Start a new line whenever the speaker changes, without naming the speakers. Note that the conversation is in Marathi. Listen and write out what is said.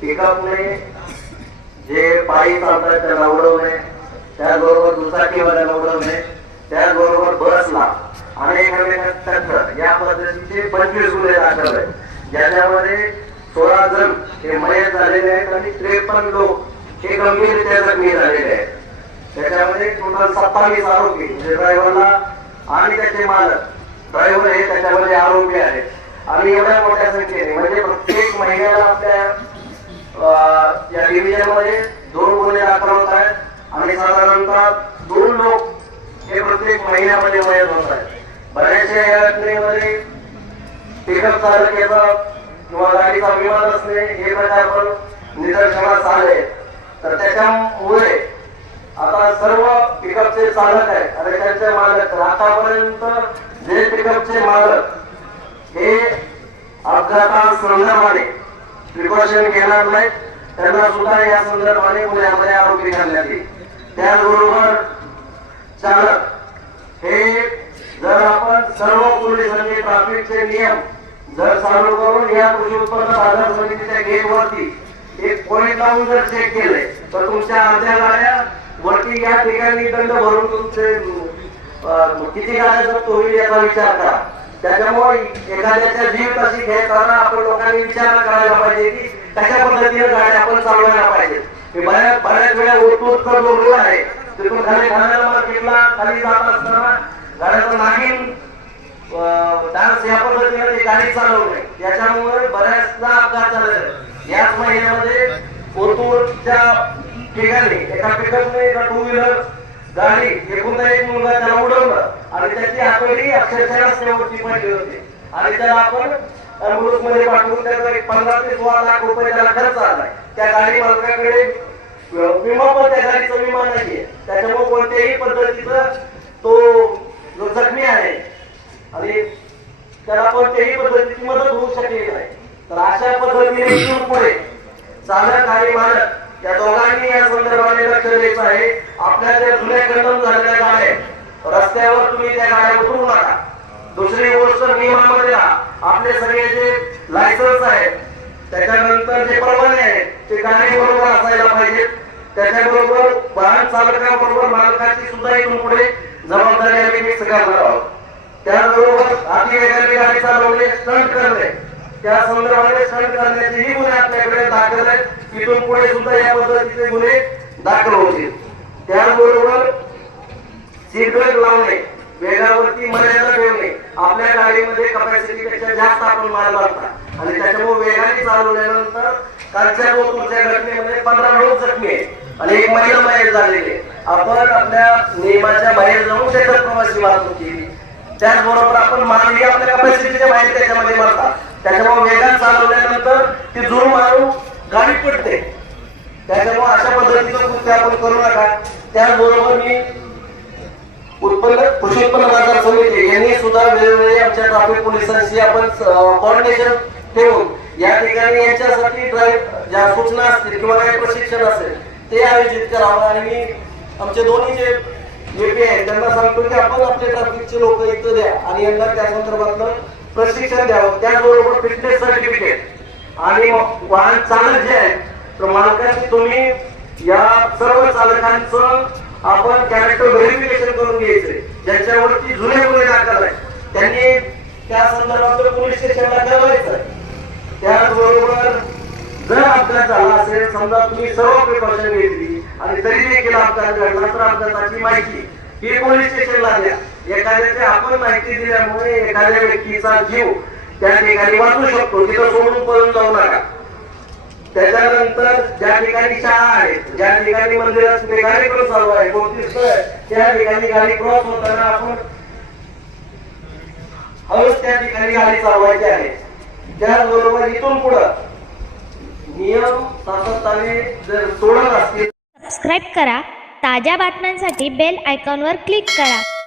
पिकअपने जे पायी चालतात त्याला उडवणे त्याचबरोबर दुचाकीवाल्याला उडवणे त्याचबरोबर बसला अनेक टक्कर या पद्धतीचे पंचवीस गुन्हे दाखल आहेत ज्याच्यामध्ये सोळा जण हे मयत झालेले आहेत आणि त्रेपन्न लोक हे गंभीररित्या जखमी झालेले आहेत. त्याच्यामध्ये टोटल सत्तावीस आरोपी म्हणजे ड्रायव्हरला आणि त्याचे मालक. ड्रायव्हर हे त्याच्यामध्ये आरोपी आहेत. आणि एवढ्या मोठ्या संख्येने म्हणजे प्रत्येक महिन्याला आपल्या या डिव्हिजनमध्ये दोन गुन्हे दाखल होत आहेत आणि साधारणतः दोन लोक हे प्रत्येक महिन्यामध्ये मयत होत आहेत. बऱ्याचशा या घटनेमध्ये पिकअप चालक किंवा गाडीचा विमा नसणे हे म्हणजे प्रकार पण निदर्शनास आले तर त्याच्यामुळे आता सर्व पिकअपचे चालक आहेत आणि त्यांचे मालक. तर आतापर्यंत जे पिकअपचे मालक हे अपघातासंदर्भाने प्रिकॉशन घेणार नाहीत त्यांना सुद्धा या संदर्भाने गुन्ह्यामध्ये आरोपी करण्यात येईल. त्याचबरोबर चालक हे जर आपण सर्व पोलिसांचे ट्रॅफिकचे नियम जर चालू करून या कृषी उत्पन्न बाजार समितीच्या गेटवरती एक पॉईंट लावून जर चेक केले तर तुमच्या अर्ध्या गाड्या वरती या ठिकाणी दंड भरून तुमचे किती गाड्या जप्त होईल याचा विचार करा त्याच्यामुळे एखाद्याचा जीव कशी घेताना आपण लोकांनी विचार करायला पाहिजे की कशा पद्धतीने गाडी आपण चालवायला पाहिजे. हे बऱ्याच बऱ्याच वेळा ओतूरचा जो रोड आहे. तिथून खाली खाण्याला मार्केटला खाली जात असताना गाड्याचा मागील डान्स या पद्धतीने ते गाडी चालवणे याच्यामुळे बऱ्याचदा अपघात झाले याच महिन्यामध्ये ओतूरच्या ठिकाणी एका पिकअपने एका टू व्हीलर गाडी एकूण एक मुलगा त्याला उडवलं. आणि त्याची आकडी अक्षरशः रस्त्यावरती पडली होती. आणि त्याला आपण अमृत मध्ये पाठवून त्याचा एक पंधरा ते सोळा लाख रुपये त्याला खर्च आलाय. त्या गाडी मालकाकडे विमा पण त्या गाडीचा विमा नाहीये. त्याच्यामुळे कोणत्याही पद्धतीचं तो जो जखमी आहे आणि त्याला कोणत्याही पद्धतीची मदत होऊ शकली नाही. तर अशा पद्धतीने पुढे चालक आणि मालक या दोघांनी या संदर्भाने लक्ष द्यायचं आहे आपल्या त्या जुन्या कंडम झालेल्या गाड्या रस्त्यावर तुम्ही त्या गाड्या उतरू नका. दुसरी गोष्ट नियमामध्ये आपले सगळे जे लायसन्स आहेत त्याच्यानंतर जे परवाने आहेत ते गाडी बरोबर असायला पाहिजेत. त्याच्याबरोबर वाहन चालकाबरोबर मालकाची सुद्धा इथून पुढे जबाबदारी आम्ही मिक्स करणार आहोत. त्याचबरोबर अतिवेगाने गाडी चालवणे स्टंट करणे. त्या संदर्भाने स्टंट करण्याचेही गुन्हे आपल्याकडे दाखल आहेत. इथून पुढे सुद्धा या पद्धतीचे गुन्हे दाखल होतील त्याचबरोबर सिगरेट लावणे वेगावरती मर्यादा ठेवणे आपल्या गाडीमध्ये कपॅसिटी पेक्षा जास्त आपण माल लागतात आणि त्याच्यामुळे वेगाने चालवल्यानंतर कालच्या तुमच्या घटनेमध्ये पंधरा लोक जखमी आहेत. आणि एक महिला बाहेर झालेली आहे. आपण आपल्या नियमाच्या बाहेर जाऊन त्याच्यात प्रवासी वाहतूक केली. त्याचबरोबर आपण मानवी आपल्या कपॅसिटीच्या बाहेर त्याच्यामध्ये मारतात त्याच्यामुळे वेगात चालवल्यानंतर ती जोर मारून गाडी पडते. त्याच्यामुळे अशा पद्धतीचं कृत्य आपण करू नका. त्याचबरोबर मी उत्पन्न कृषी उत्पन्न बाजार समिती यांनी सुद्धा वेळोवेळी आमच्या ट्राफिक पोलिसांशी आपण कॉर्डिनेशन ठेवून या ठिकाणी यांच्यासाठी ड्राईव्ह ज्या सूचना असतील किंवा काही प्रशिक्षण असेल ते आयोजित करावं. आणि मी आमचे दोन्ही जे वेपी आहेत त्यांना सांगतो की आपण आपले ट्रॅफिकचे लोक इथं द्या आणि यांना त्या संदर्भातलं प्रशिक्षण द्यावं. त्याचबरोबर फिटनेस सर्टिफिकेट आणि वाहन चालक जे आहेत तर मालकांनी तुम्ही या सर्व चालकांचं आपण कॅरेक्टर व्हेरिफिकेशन करून घ्यायचंय. ज्यांच्यावरती जुने गुन्हे दाखल आहे त्यांनी त्या संदर्भात पोलीस स्टेशनला कळवायचं त्याचबरोबर जर अपघात झाला असेल समजा तुम्ही सर्व प्रिकॉशन घेतली आणि तरी देखील अपघात घडला तर अपघाताची माहिती ही पोलीस स्टेशनला द्या. एखाद्याची आपण माहिती दिल्यामुळे एखाद्या व्यक्तीचा जीव त्या ठिकाणी वाचू शकतो. तिथं सोडून पळून जाऊ नका. त्याच्यानंतर ज्या ठिकाणी शाळा आहेत ज्या ठिकाणी मंदिरात क्रॉस चालू आहे. कोणती त्या ठिकाणी गाडी क्रॉस होताना आपण हळूच त्या ठिकाणी गाडी चालवायची आहे. त्याचबरोबर इथून पुढं नियम सातत्याने जर सोडत असतील
सबस्क्राईब करा. ताज्या बातम्यांसाठी बेल आयकॉनवर क्लिक करा.